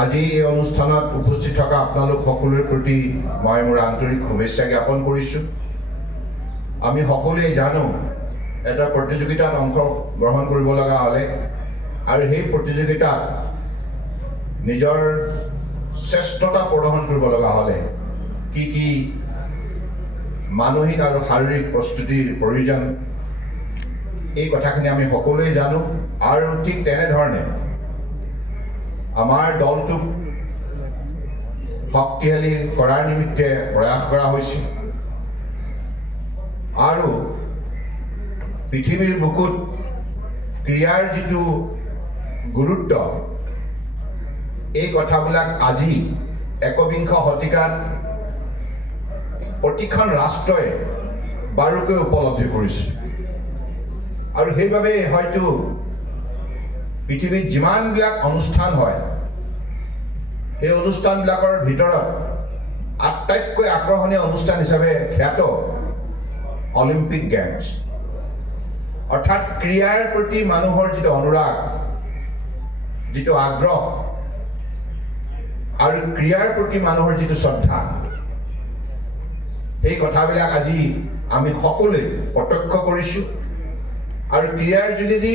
আজি এই অনুষ্ঠানত উপস্থিত থকা আপোনালোক সকলোৰে প্ৰতি মই মোৰ আন্তৰিক শুভেচ্ছা জ্ঞাপন কৰিছোঁ। আমি সকলোৱে জানো এটা প্ৰতিযোগিতাত অংশগ্ৰহণ কৰিব লগা হ'লে আৰু সেই প্ৰতিযোগিতাত নিজৰ শ্ৰেষ্ঠতা প্ৰদৰ্শন কৰিব লগা হ'লে কি কি মানসিক আৰু শাৰীৰিক প্ৰস্তুতিৰ প্ৰয়োজন, এই কথাখিনি আমি সকলোৱে জানো। আৰু ঠিক তেনেধৰণে আমাৰ দলটোক শক্তিশালী কৰাৰ নিমিত্তে প্ৰয়াস কৰা হৈছিল আৰু পৃথিৱীৰ বুকুত ক্ৰীড়াৰ যিটো গুৰুত্ব, এই কথাবিলাক আজি একবিংশ শতিকাত প্ৰতিখন ৰাষ্ট্ৰই বাৰুকৈ উপলব্ধি কৰিছে। আৰু সেইবাবে হয়তো পৃথিৱীত যিমানবিলাক অনুষ্ঠান হয়, সেই অনুষ্ঠানবিলাকৰ ভিতৰত আটাইতকৈ আকৰ্ষণীয় অনুষ্ঠান হিচাপে খ্যাত অলিম্পিক গেমছ, অৰ্থাৎ ক্ৰীড়াৰ প্ৰতি মানুহৰ যিটো অনুৰাগ, যিটো আগ্ৰহ আৰু ক্ৰীড়াৰ প্ৰতি মানুহৰ যিটো শ্ৰদ্ধা, সেই কথাবিলাক আজি আমি সকলোৱে প্ৰত্যক্ষ কৰিছোঁ। আৰু ক্ৰীড়াৰ যোগেদি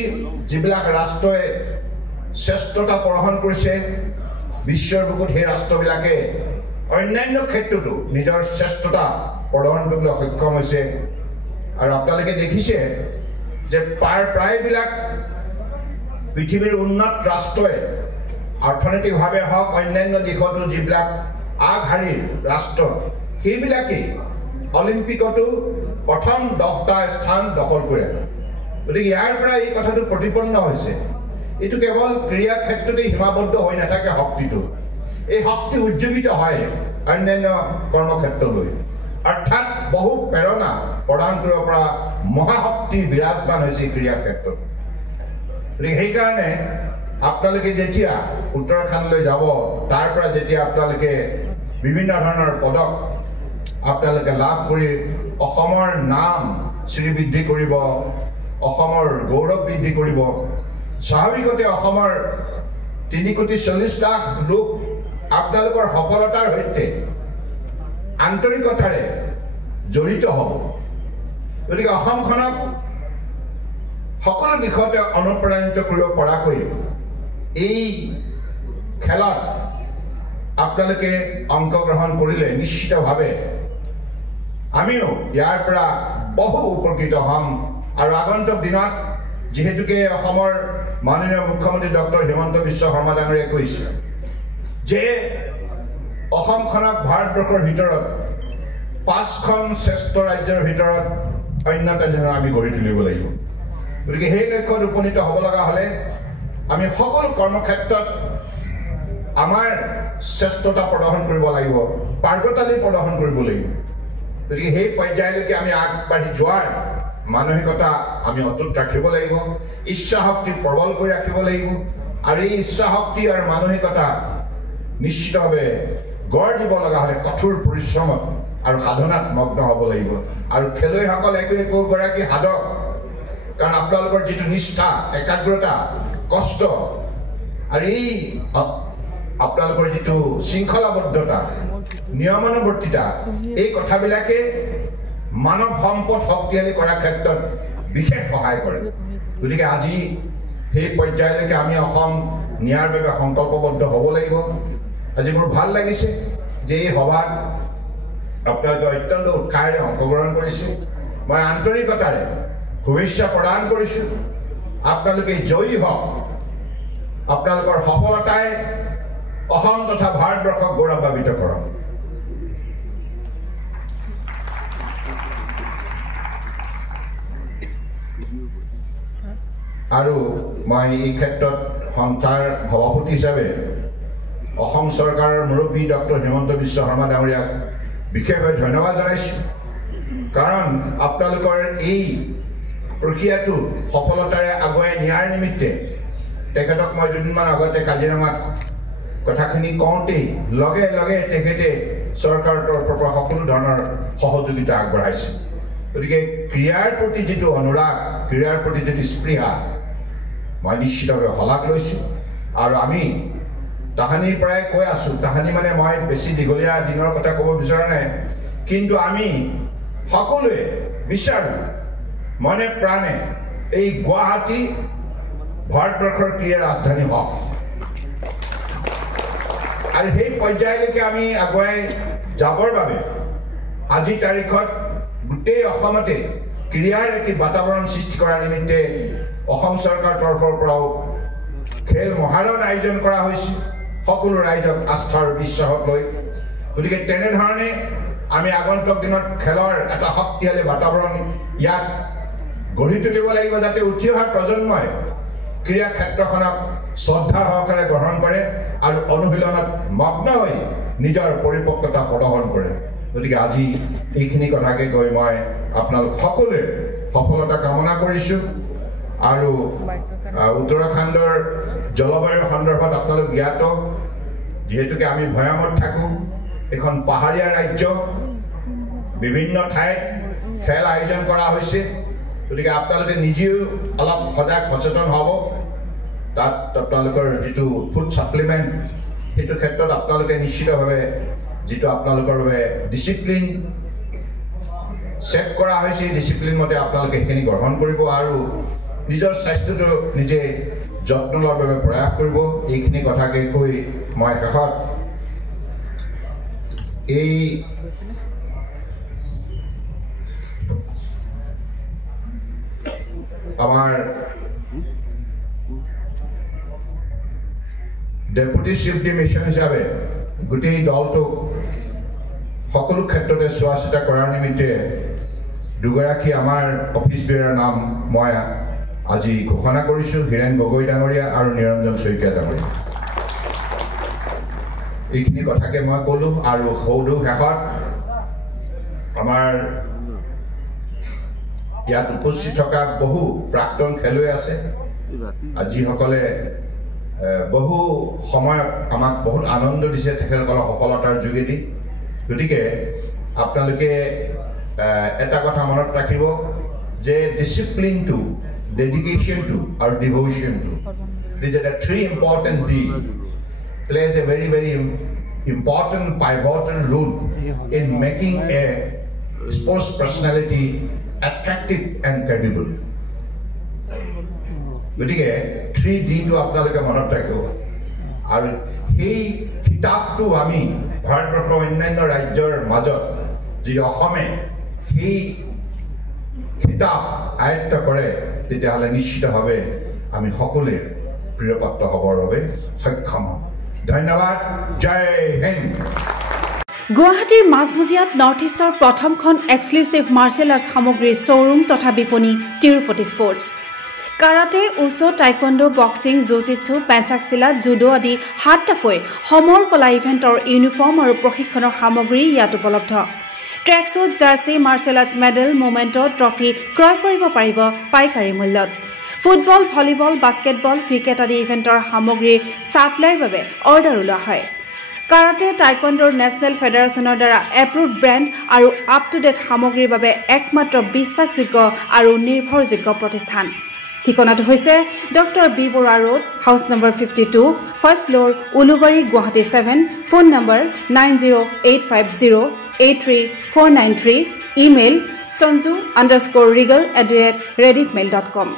যিবিলাক ৰাষ্ট্ৰই শ্ৰেষ্ঠতা প্ৰদৰ্শন কৰিছে বিশ্বৰ বুকুত, সেই ৰাষ্ট্ৰবিলাকে অন্যান্য ক্ষেত্ৰতো নিজৰ শ্ৰেষ্ঠতা প্ৰদৰ্শন কৰিবলৈ সক্ষম হৈছে। আৰু আপোনালোকে দেখিছে যে প্ৰায়বিলাক পৃথিৱীৰ উন্নত ৰাষ্ট্ৰই অৰ্থনৈতিকভাৱে হওক, অন্যান্য দিশতো যিবিলাক আগশাৰীৰ ৰাষ্ট্ৰ, সেইবিলাকেই অলিম্পিকতো প্ৰথম 10টা স্থান দখল কৰে। গতিকে ইয়াৰ পৰা এই কথাটো প্ৰতিপন্ন হৈছে, এইটো কেৱল ক্ৰীড়া ক্ষেত্ৰতেই সীমাবদ্ধ হৈ নাথাকে শক্তিটো, এই শক্তি উজ্জীৱিত হয় অন্যান্য কৰ্মক্ষেত্ৰলৈ, অৰ্থাৎ বহু প্ৰেৰণা প্ৰদান কৰিব পৰা মহাশক্তি বিৰাজমান হৈছে ক্ৰীড়া ক্ষেত্ৰত। গতিকে সেইকাৰণে আপোনালোকে যেতিয়া উত্তৰাখণ্ডলৈ যাব, তাৰ পৰা যেতিয়া আপোনালোকে বিভিন্ন ধৰণৰ পদক আপোনালোকে লাভ কৰি অসমৰ নাম শ্ৰীবৃদ্ধি কৰিব, অসমৰ গৌৰৱ বৃদ্ধি কৰিব, স্বাভাৱিকতে অসমৰ 3,40,00,000 লোক আপোনালোকৰ সফলতাৰ সৈতে আন্তৰিকতাৰে জড়িত হ'ব। গতিকে অসমখনক সকলো দিশতে অনুপ্ৰাণিত কৰিব পৰাকৈ এই খেলত আপোনালোকে অংশগ্ৰহণ কৰিলে নিশ্চিতভাৱে আমিও ইয়াৰ পৰা বহু উপকৃত হ'ম। আৰু আগন্তুক দিনত যিহেতুকে অসমৰ মাননীয় মুখ্যমন্ত্ৰী ডক্টৰ হিমন্ত বিশ্ব শৰ্মা ডাঙৰীয়াই কৈছে যে অসমখনক ভাৰতবৰ্ষৰ ভিতৰত 5খন শ্ৰেষ্ঠ ৰাজ্যৰ ভিতৰত অন্যতম যেন আমি গঢ়ি তুলিব লাগিব। গতিকে সেই লক্ষ্যত উপনীত হ'ব লগা হ'লে আমি সকলো কৰ্মক্ষেত্ৰত আমাৰ শ্ৰেষ্ঠতা প্ৰদৰ্শন কৰিব লাগিব, পাৰ্গতালি প্ৰদৰ্শন কৰিব লাগিব। গতিকে সেই পৰ্যায়লৈকে আমি আগবাঢ়ি যোৱাৰ মানসিকতা আমি অটুট ৰাখিব লাগিব, ইচ্ছা শক্তি প্ৰবল কৰি ৰাখিব লাগিব। আৰু এই ইচ্ছা শক্তি আৰু মানসিকতা নিশ্চিতভাৱে গঢ় দিব লগা হ'লে কঠোৰ পৰিশ্ৰমত আৰু সাধনাত মগ্ন হ'ব লাগিব। আৰু খেলুৱৈসকল একোগৰাকী সাধক, কাৰণ আপোনালোকৰ যিটো নিষ্ঠা, একাগ্ৰতা, কষ্ট আৰু এই আপোনালোকৰ যিটো শৃংখলাবদ্ধতা, নিয়মানুৱৰ্তিতা, এই কথাবিলাকে মানৱ সম্পদ শক্তিশালী কৰাৰ ক্ষেত্ৰত বিশেষ সহায় কৰে। গতিকে আজি সেই পৰ্যায়লৈকে আমি অসম নিয়াৰ বাবে সংকল্পবদ্ধ হ'ব লাগিব। আজি মোৰ ভাল লাগিছে যে এই সভাত আপোনালোকে অত্যন্ত উৎসাহেৰে অংশগ্ৰহণ কৰিছে। মই আন্তৰিকতাৰে শুভেচ্ছা প্ৰদান কৰিছোঁ। আপোনালোকে জয়ী হওক। আপোনালোকৰ সফলতাই অসম তথা ভাৰতবৰ্ষক গৌৰৱান্বিত কৰক। আৰু মই এই ক্ষেত্ৰত সংস্থাৰ সভাপতি হিচাপে অসম চৰকাৰৰ মুৰব্বী ডক্টৰ হিমন্ত বিশ্ব শৰ্মা ডাঙৰীয়াক বিশেষভাৱে ধন্যবাদ জনাইছোঁ। কাৰণ আপোনালোকৰ এই প্ৰক্ৰিয়াটো সফলতাৰে আগুৱাই নিয়াৰ নিমিত্তে তেখেতক মই দুদিনমান আগতে কাজিৰঙাত কথাখিনি কওঁতেই লগে লগে তেখেতে চৰকাৰৰ তৰফৰ পৰা সকলো ধৰণৰ সহযোগিতা আগবঢ়াইছে। গতিকে ক্ৰীড়াৰ প্ৰতি যিটো অনুৰাগ, ক্ৰীড়াৰ প্ৰতি যিটো স্পৃহা, মই নিশ্চিতভাৱে শলাগ লৈছোঁ। আৰু আমি তাহানিৰ পৰাই কৈ আছো তাহানি মানে মই বেছি দীঘলীয়া দিনৰ কথা ক'ব বিচৰা নাই কিন্তু আমি সকলোৱে বিচাৰো মনে প্ৰাণে এই গুৱাহাটী ভাৰতবৰ্ষৰ ক্ৰীড়া ৰাজধানী হওক আৰু সেই পৰ্যায়লৈকে আমি আগুৱাই যাবৰ বাবে আজি তাৰিখত গোটেই অসমতে ক্ৰীড়াৰ এটি বাতাবৰণ সৃষ্টি কৰাৰ নিমিত্তে অসম চৰকাৰৰ তৰফৰ পৰাও খেল মহাৰণ আয়োজন কৰা হৈছে সকলো ৰাইজক আস্থা আৰু বিশ্বাসক লৈ গতিকে তেনেধৰণে আমি আগন্তুক দিনত খেলৰ এটা শক্তিশালী বাতাবৰণ ইয়াত গঢ়ি তুলিব লাগিব যাতে উঠি অহা প্ৰজন্মই ক্ৰীড়া ক্ষেত্ৰখনক শ্ৰদ্ধা সহকাৰে গ্ৰহণ কৰে আৰু অনুশীলনত মগ্ন হৈ নিজৰ পৰিপক্কতা প্ৰদৰ্শন কৰে গতিকে আজি এইখিনি কথাকে কৈ মই আপোনালোক সকলোৱে সফলতা কামনা কৰিছোঁ আৰু উত্তৰাখণ্ডৰ জলবায়ুৰ সন্দৰ্ভত আপোনালোক জ্ঞাত যিহেতুকে আমি ভৈয়ামত থাকোঁ এখন পাহাৰীয়া ৰাজ্য বিভিন্ন ঠাইত খেল আয়োজন কৰা হৈছে গতিকে আপোনালোকে নিজেও অলপ সজাগ সচেতন হ'ব তাত আপোনালোকৰ যিটো ফুড ছাপ্লিমেণ্ট সেইটো ক্ষেত্ৰত আপোনালোকে নিশ্চিতভাৱে যিটো আপোনালোকৰ বাবে ডিচিপ্লিন চেট কৰা হৈছে ডিচিপ্লিন মতে আপোনালোকে সেইখিনি গ্ৰহণ কৰিব আৰু নিজৰ স্বাস্থ্যটো নিজে যত্ন লোৱাৰ বাবে প্ৰয়াস কৰিব এইখিনি কথাকে কৈ মই শেষত এই আমাৰ ডেপুটি চিফ ডি মিছন হিচাপে গোটেই দলটোক সকলো ক্ষেত্ৰতে চোৱা চিতা কৰাৰ নিমিত্তে দুগৰাকী আমাৰ অফিচ বেয়াৰ নাম মই আজি ঘোষণা কৰিছোঁ হীৰেণ গগৈ ডাঙৰীয়া আৰু নিৰঞ্জন শইকীয়া ডাঙৰীয়া এইখিনি কথাকে মই ক'লোঁ আৰু সৌদু শেষত আমাৰ ইয়াত উপস্থিত থকা বহু প্ৰাক্তন খেলুৱৈ আছে যিসকলে বহু সময়ত আমাক বহুত আনন্দ দিছে তেখেতসকলৰ সফলতাৰ যোগেদি গতিকে আপোনালোকে এটা কথা মনত ৰাখিব যে ডিচিপ্লিনটো ডেডিকেশ্যনটো আৰু ডিভোশ্যনটো these are the three important D plays a very very important pivotal role in making a sports personality attractive and credible গতিকে 3D টো আপোনালোকে মনত ৰাখিব আৰু সেই কিতাপটো আমি ভাৰতবৰ্ষৰ অন্যান্য ৰাজ্যৰ মাজত যি অসমে সেই কিতাপ আয়ত্ত কৰে তেতিয়াহ'লে নিশ্চিতভাৱে আমি সকলোৱে প্ৰিয়পাত্ৰ হ'বৰ বাবে সক্ষম হ'ম ধন্যবাদ জয় হিন্দ গুৱাহাটীৰ মাজমজিয়াত নৰ্থ ইষ্টৰ প্ৰথমখন এক্সক্লুচিভ মাৰ্চেল আৰ্টছ সামগ্ৰীৰ শ্ব'ৰুম তথা বিপণী Tirupati sports karate wushu taekwondo boxing jujitsu pencak silat judo আদি 7টাকৈ সমৰ কলা ইভেণ্টৰ ইউনিফৰ্ম আৰু প্ৰশিক্ষণৰ সামগ্ৰী ইয়াত উপলব্ধ tracksuit jersey martial arts medal memento trophy ক্ৰয় কৰিব পাৰিব পাইকাৰী মূল্যত ফুটবল ভলীবল বাস্কেটবল ক্ৰিকেট আদি ইভেণ্টৰ সামগ্ৰীৰ ছাপ্লাইৰ বাবে অৰ্ডাৰ ওলোৱা হয় কাৰাটে টাইকোৱাণ্ডোৰ নেশ্যনেল ফেডাৰেশ্যনৰ দ্বাৰা এপ্ৰুভড ব্ৰেণ্ড আৰু আপ টু ডেট সামগ্ৰীৰ বাবে একমাত্ৰ বিশ্বাসযোগ্য আৰু নিৰ্ভৰযোগ্য প্ৰতিষ্ঠান ঠিকনাটো হৈছে doctor B Barua road house number 52 first floor Ulubari Guwahati 7 phone number 9085083493 email sanju_regal@rediffmail.com